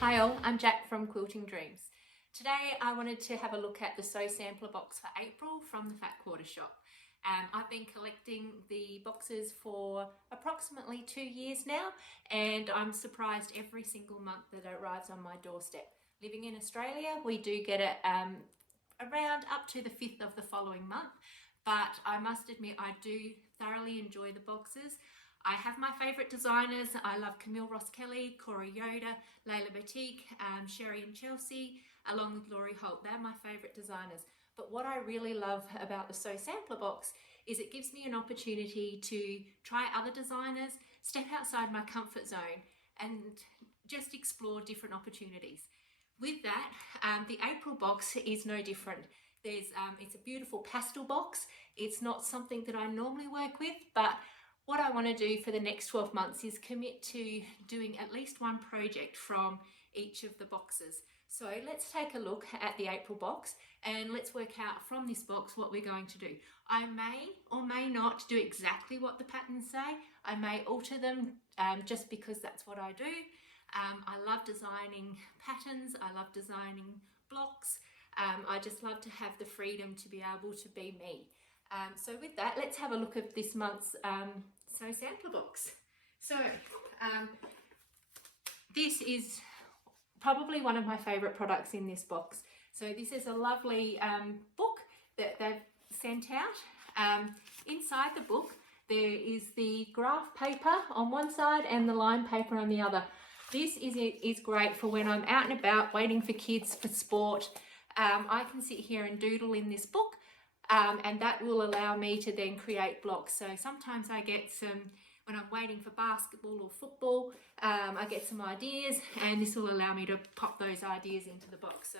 Hi all, I'm Jack from Quilting Dreams. Today I wanted to have a look at the Sew Sampler box for April from the Fat Quarter shop. I've been collecting the boxes for approximately 2 years now, and I'm surprised every single month that it arrives on my doorstep. Living in Australia, we do get it around up to the 5th of the following month, but I must admit I do thoroughly enjoy the boxes. I have my favourite designers. I love Camille Ross Kelly, Corey Yoder, Layla Batik, Sherry and Chelsea, along with Laurie Holt. They're my favourite designers. But what I really love about the Sew Sampler box is it gives me an opportunity to try other designers, step outside my comfort zone and just explore different opportunities. With that, the April box is no different. It's a beautiful pastel box. It's not something that I normally work with, but what I want to do for the next 12 months is commit to doing at least one project from each of the boxes. So let's take a look at the April box and let's work out from this box what we're going to do. I may or may not do exactly what the patterns say. I may alter them just because that's what I do. I love designing patterns. I love designing blocks. I just love to have the freedom to be able to be me. So with that, let's have a look at this month's Sew Sampler box. So this is probably one of my favourite products in this box. So this is a lovely book that they've sent out. Inside the book there is the graph paper on one side and the line paper on the other. This is great for when I'm out and about waiting for kids for sport. I can sit here and doodle in this book. And that will allow me to then create blocks. So sometimes I get when I'm waiting for basketball or football, I get some ideas, and this will allow me to pop those ideas into the box. So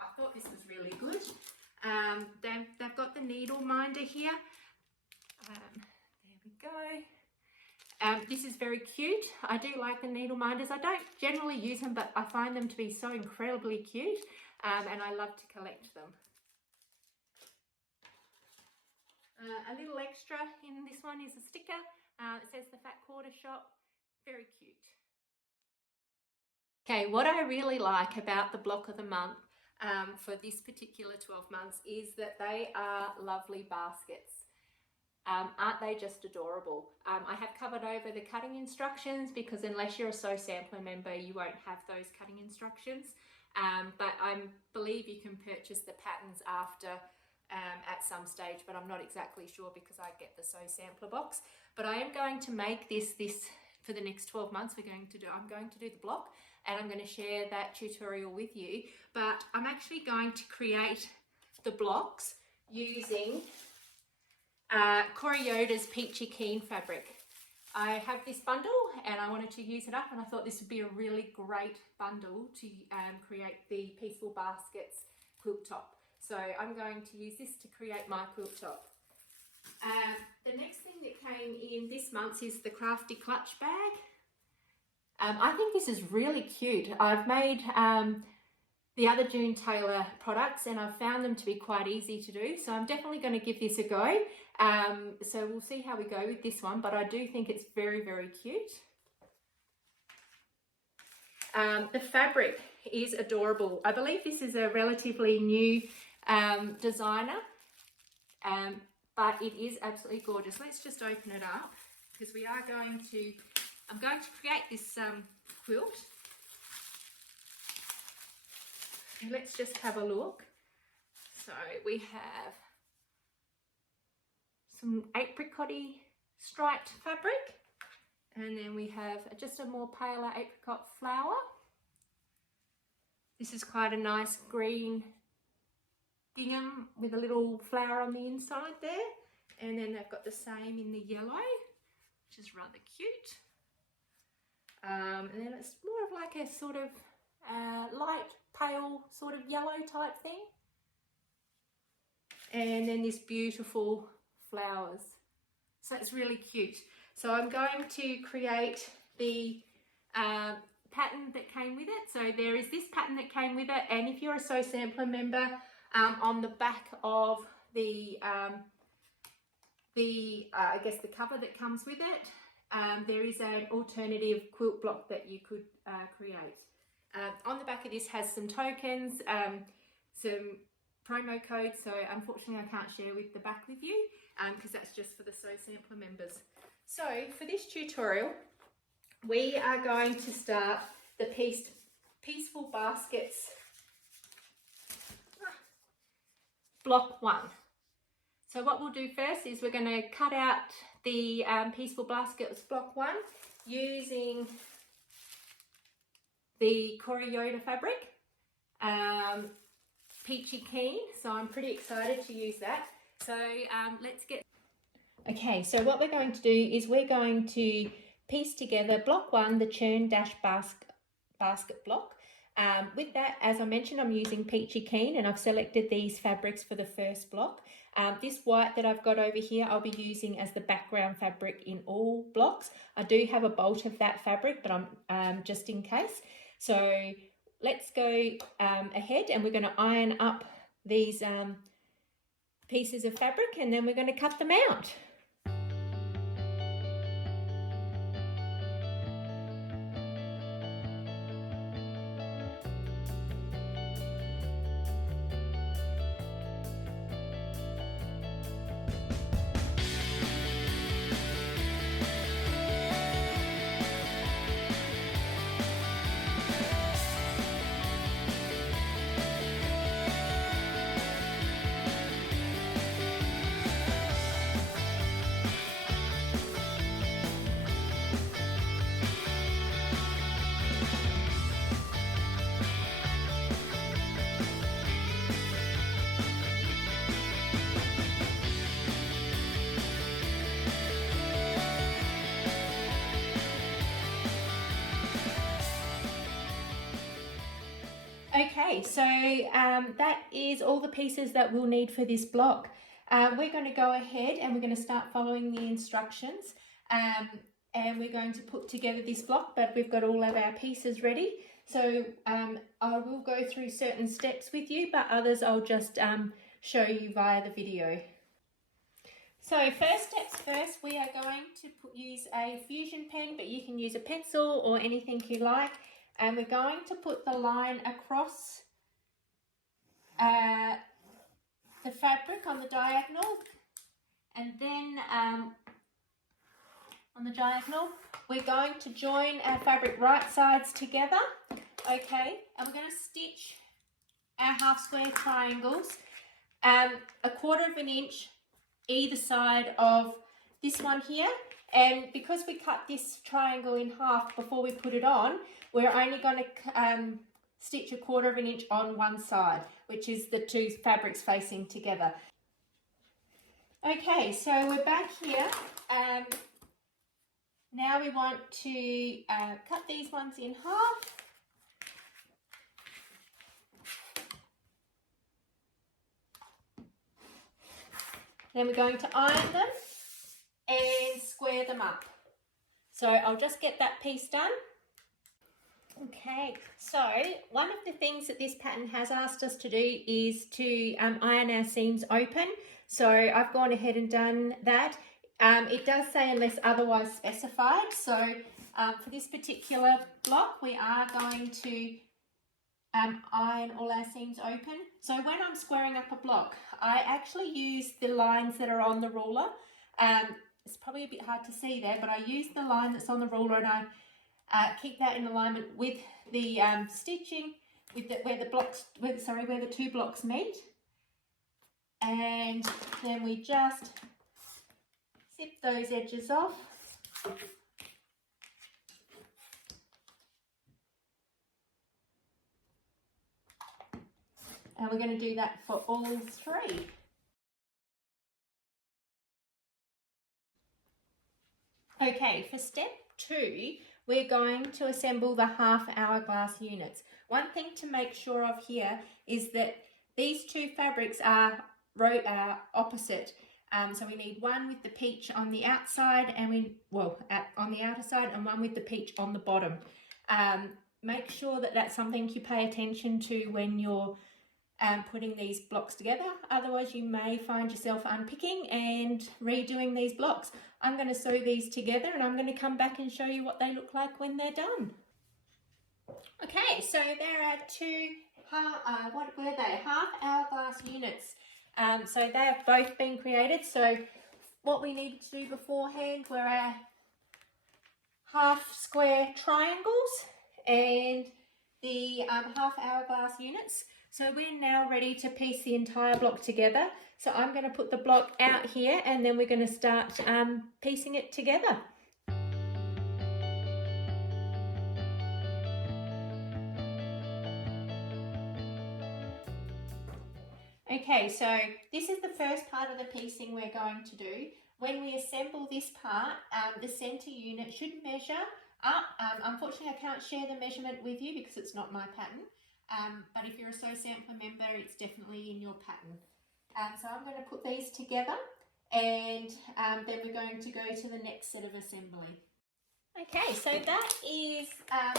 I thought this was really good. They've got the needle minder here. There we go. This is very cute. I do like the needle minders. I don't generally use them, but I find them to be so incredibly cute, and I love to collect them. A little extra in this one is a sticker. It says the Fat Quarter shop. Very cute. Okay, what I really like about the block of the month for this particular 12 months is that they are lovely baskets. Aren't they just adorable? I have covered over the cutting instructions because unless you're a Sew Sampler member, you won't have those cutting instructions. But I believe you can purchase the patterns after at some stage, but I'm not exactly sure because I get the Sew Sampler box. But I am going to make this for the next 12 months. I'm going to do the block, and I'm going to share that tutorial with you. But I'm actually going to create the blocks using Corey Yoder's Peachy Keen fabric. I have this bundle and I wanted to use it up, and I thought this would be a really great bundle to create the Pieceful Baskets quilt top. So I'm going to use this to create my quilt top. The next thing that came in this month is the Crafty Clutch bag. I think this is really cute. I've made the other June Taylor products and I've found them to be quite easy to do. So I'm definitely going to give this a go. So we'll see how we go with this one, but I do think it's very, very cute. The fabric is adorable. I believe this is a relatively new designer, but it is absolutely gorgeous. Let's just open it up because I'm going to create this quilt. And let's just have a look. So we have some apricot-y striped fabric, and then we have just a more paler apricot flower. This is quite a nice green gingham with a little flower on the inside there, and then they've got the same in the yellow, which is rather cute. And then it's more of like a sort of light pale sort of yellow type thing, and then this beautiful flowers. So it's really cute. So I'm going to create the pattern that came with it. So there is this pattern that came with it, and if you're a Sew Sampler member, on the back of the I guess the cover that comes with it, there is an alternative quilt block that you could create. On the back of this has some tokens, some promo codes, so unfortunately I can't share with the back with you because that's just for the So Sampler members. So for this tutorial we are going to start the Pieceful Baskets block 1. So what we'll do first is we're going to cut out the Pieceful Baskets block 1 using the Corey Yoder fabric, Peachy Keen, so I'm pretty excited to use that. So let's get... Okay, so what we're going to do is we're going to piece together block 1, the churn dash basket block. With that, as I mentioned, I'm using Peachy Keen and I've selected these fabrics for the first block. This white that I've got over here I'll be using as the background fabric in all blocks. I do have a bolt of that fabric, but I'm just in case. So let's go ahead and we're going to iron up these pieces of fabric and then we're going to cut them out. Okay, so that is all the pieces that we'll need for this block. We're going to go ahead and we're going to start following the instructions and we're going to put together this block, but we've got all of our pieces ready. So I will go through certain steps with you, but others I'll just show you via the video. So first steps first, we are going to use a fusion pen, but you can use a pencil or anything you like. And we're going to put the line across the fabric on the diagonal, and then on the diagonal we're going to join our fabric right sides together, okay, and we're going to stitch our half square triangles 1/4 inch either side of this one here. And because we cut this triangle in half before we put it on, we're only going to stitch 1/4 inch on one side, which is the two fabrics facing together. Okay, so we're back here. Now we want to cut these ones in half. Then we're going to iron them and square them up. So I'll just get that piece done. Okay, so one of the things that this pattern has asked us to do is to iron our seams open. So I've gone ahead and done that. It does say unless otherwise specified. So for this particular block, we are going to iron all our seams open. So when I'm squaring up a block, I actually use the lines that are on the ruler. It's probably a bit hard to see there, but I use the line that's on the ruler and I keep that in alignment with the stitching, with where the two blocks meet, and then we just zip those edges off. And we're going to do that for all three. Okay, for step 2, we're going to assemble the half hourglass units. One thing to make sure of here is that these two fabrics are opposite. So we need one with the peach on the outside and on the outer side, and one with the peach on the bottom. Make sure that that's something you pay attention to when you're putting these blocks together. Otherwise you may find yourself unpicking and redoing these blocks. I'm going to sew these together and I'm going to come back and show you what they look like when they're done. Okay, Okay, so there are two, what were they? Half hourglass units. So they have both been created. So what we needed to do beforehand were our half square triangles and the half hourglass units. So we're now ready to piece the entire block together. So I'm going to put the block out here and then we're going to start piecing it together. Okay, so this is the first part of the piecing we're going to do. When we assemble this part, the centre unit should measure up. Unfortunately, I can't share the measurement with you because it's not my pattern. But if you're a Sew Sampler member, it's definitely in your pattern. So I'm going to put these together and then we're going to go to the next set of assembly. Okay, so that is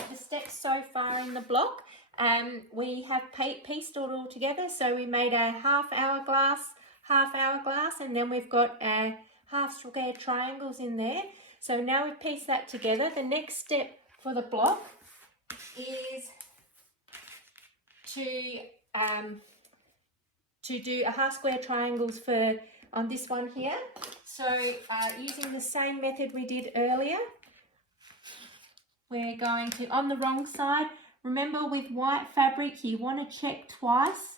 the steps so far in the block. We have pieced it all together. So we made a half hourglass, and then we've got a half square triangles in there. So now we've pieced that together. The next step for the block is to do a half square triangles for on this one here. So using the same method we did earlier, we're going to, on the wrong side, remember with white fabric you want to check twice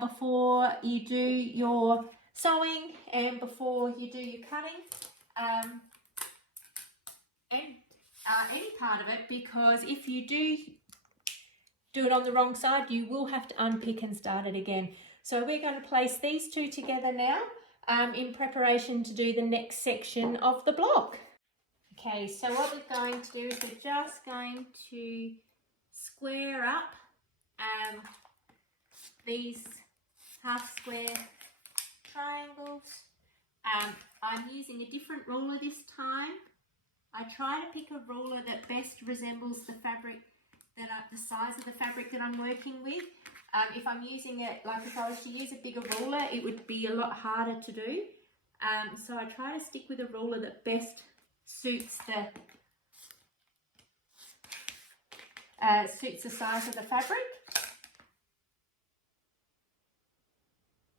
before you do your sewing and before you do your cutting and any part of it, because if you do it on the wrong side you will have to unpick and start it again. So we're going to place these two together now in preparation to do the next section of the block. Okay, so what we're going to do is we're just going to square up these half square triangles. I'm using a different ruler this time. I try to pick a ruler that best resembles the fabric, the size of the fabric that I'm working with. If I'm using it, like if I was to use a bigger ruler, it would be a lot harder to do. So I try to stick with a ruler that best suits the size of the fabric.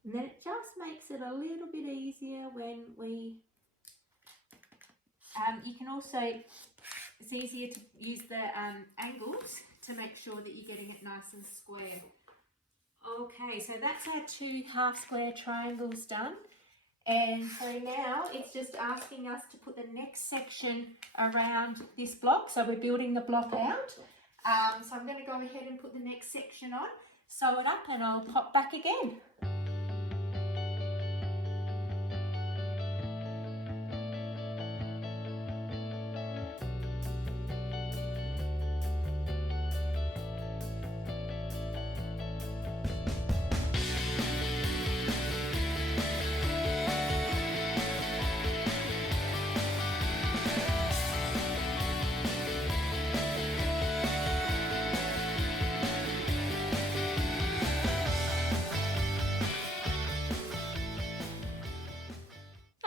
And then it just makes it a little bit easier when we, you can also, it's easier to use the angles to make sure that you're getting it nice and square. Okay, so that's our two half square triangles done. And so now it's just asking us to put the next section around this block. So we're building the block out. So I'm going to go ahead and put the next section on, sew it up, and I'll pop back again.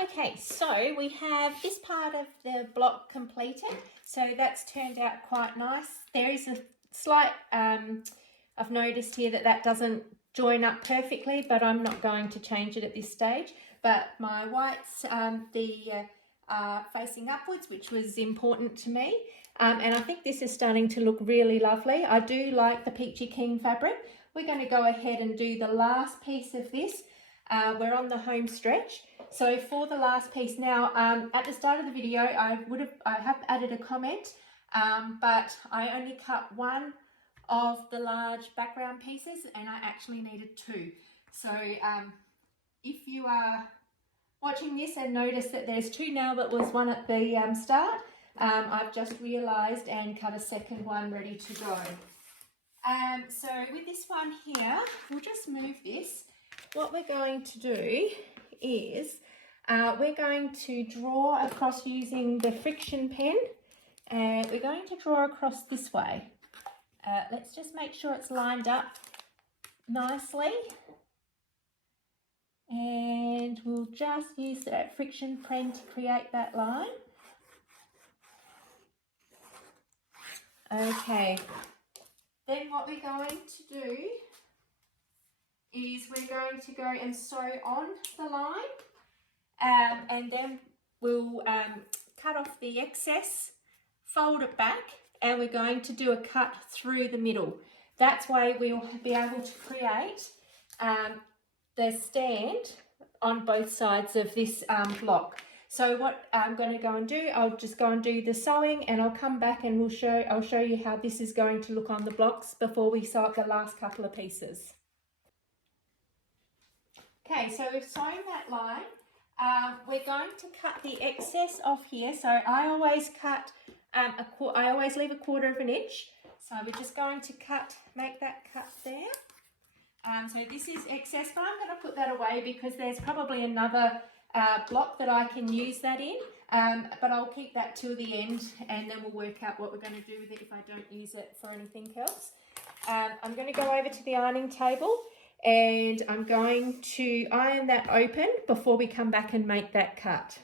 Okay, so we have this part of the block completed. So that's turned out quite nice. There is a slight, I've noticed here that doesn't join up perfectly, but I'm not going to change it at this stage. But my whites, facing upwards, which was important to me. And I think this is starting to look really lovely. I do like the Peachy Keen fabric. We're going to go ahead and do the last piece of this. We're on the home stretch. So for the last piece now, at the start of the video, I have added a comment, but I only cut one of the large background pieces and I actually needed two. So if you are watching this and notice that there's two now but was one at the start, I've just realised and cut a second one ready to go. So with this one here, we'll just move this. What we're going to do is we're going to draw across using the friction pen, and we're going to draw across this way. Let's just make sure it's lined up nicely, and we'll just use that friction pen to create that line. Okay, then what we're going to do is we're going to go and sew on the line, and then we'll cut off the excess, fold it back, and we're going to do a cut through the middle. That's why we'll be able to create the stand on both sides of this block. So what I'm going to go and do, I'll just go and do the sewing, and I'll come back and I'll show you how this is going to look on the blocks before we sew up the last couple of pieces. Okay, so we've sewn that line. We're going to cut the excess off here. So I always cut I always leave 1/4 of an inch. So we're just going to make that cut there. So this is excess, but I'm going to put that away because there's probably another block that I can use that in, but I'll keep that till the end, and then we'll work out what we're going to do with it if I don't use it for anything else. I'm going to go over to the ironing table, and I'm going to iron that open before we come back and make that cut.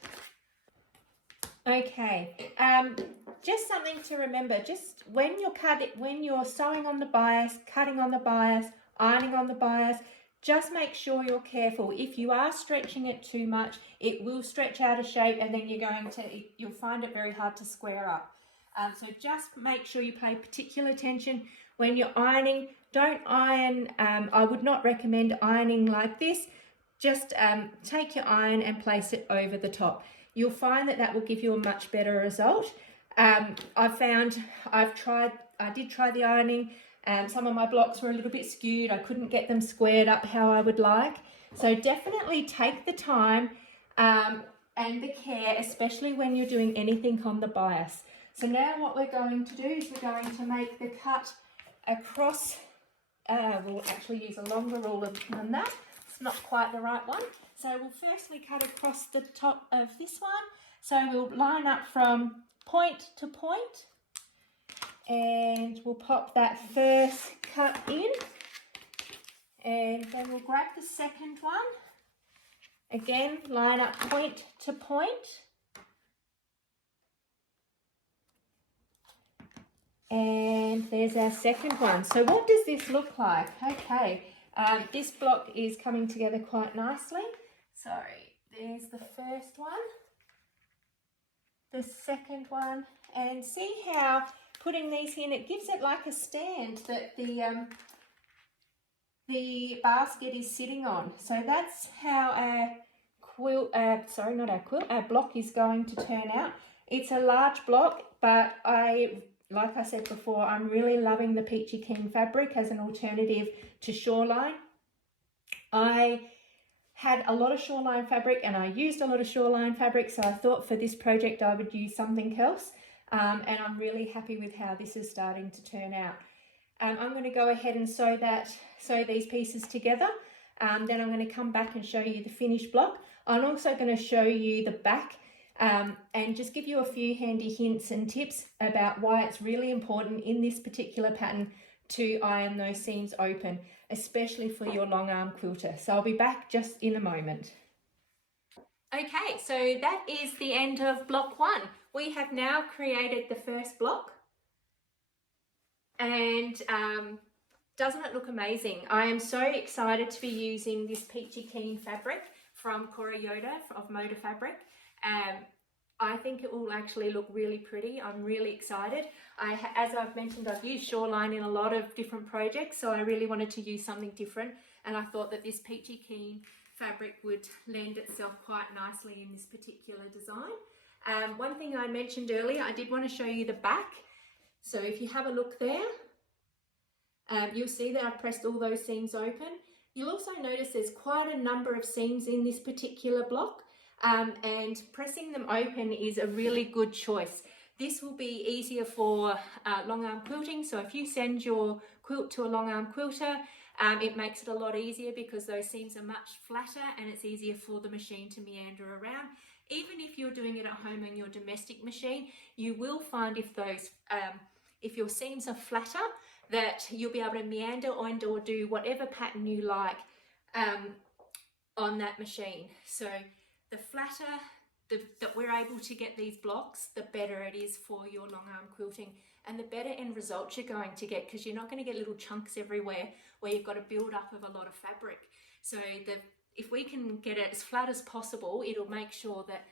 Okay, just something to remember, just when you're sewing on the bias, cutting on the bias, ironing on the bias, just make sure you're careful. If you are stretching it too much, it will stretch out of shape, and then you'll find it very hard to square up. So just make sure you pay particular attention when you're ironing. Don't iron, I would not recommend ironing like this. Just take your iron and place it over the top. You'll find that will give you a much better result. I did try the ironing. Some of my blocks were a little bit skewed. I couldn't get them squared up how I would like. So definitely take the time and the care, especially when you're doing anything on the bias. So now what we're going to do is we're going to make the cut across. We'll actually use a longer ruler than that. It's not quite the right one. So we'll firstly cut across the top of this one. So we'll line up from point to point, and we'll pop that first cut in, and then we'll grab the second one. Again, line up point to point, and there's our second one. So what does this look like? Okay, this block is coming together quite nicely. So there's the first one, the second one, and see how putting these in, it gives it like a stand that the basket is sitting on. So that's how our block is going to turn out. It's a large block, but like I said before, I'm really loving the Peachy Keen fabric as an alternative to Shoreline. I had a lot of Shoreline fabric, and I used a lot of Shoreline fabric, so I thought for this project I would use something else. And I'm really happy with how this is starting to turn out. I'm going to go ahead and sew these pieces together. Then I'm going to come back and show you the finished block. I'm also going to show you the back and just give you a few handy hints and tips about why it's really important in this particular pattern to iron those seams open, especially for your long arm quilter. So I'll be back just in a moment. Okay, so that is the end of block 1. We have now created the first block, and doesn't it look amazing? I am so excited to be using this Peachy Keen fabric from Corey Yoder of Motor Fabric. I think it will actually look really pretty. I'm really excited. As I've mentioned, I've used Shoreline in a lot of different projects, so I really wanted to use something different, and I thought that this Peachy Keen fabric would lend itself quite nicely in this particular design. One thing I mentioned earlier, I did want to show you the back. So if you have a look there, you'll see that I've pressed all those seams open. You'll also notice there's quite a number of seams in this particular block, and pressing them open is a really good choice. This will be easier for long arm quilting, so if you send your quilt to a long arm quilter, it makes it a lot easier because those seams are much flatter and it's easier for the machine to meander around. Even if you're doing it at home on your domestic machine, you will find if your seams are flatter, that you'll be able to meander or do whatever pattern you like on that machine. So the flatter that we're able to get these blocks, the better it is for your long arm quilting. and the better end results you're going to get, because you're not going to get little chunks everywhere where you've got a build up of a lot of fabric. So if we can get it as flat as possible, it'll make sure that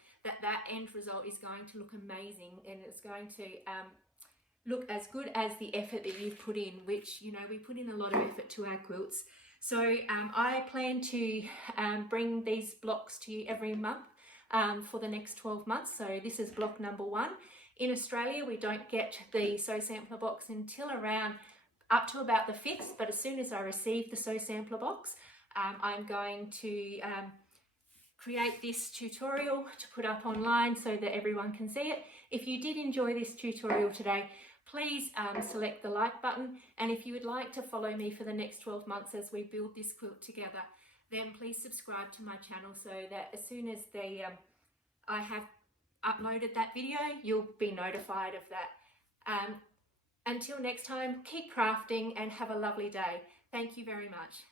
end result is going to look amazing, and it's going to look as good as the effort that you've put in, which, you know, we put in a lot of effort to our quilts. So I plan to bring these blocks to you every month for the next 12 months. So this is block number 1. In Australia, we don't get the Sew Sampler box until around up to about the 5th, but as soon as I receive the Sew Sampler box, I'm going to create this tutorial to put up online so that everyone can see it. If you did enjoy this tutorial today, please select the like button, and if you would like to follow me for the next 12 months as we build this quilt together, then please subscribe to my channel so that as soon as I have uploaded that video, you'll be notified of that. Until next time, keep crafting and have a lovely day. Thank you very much.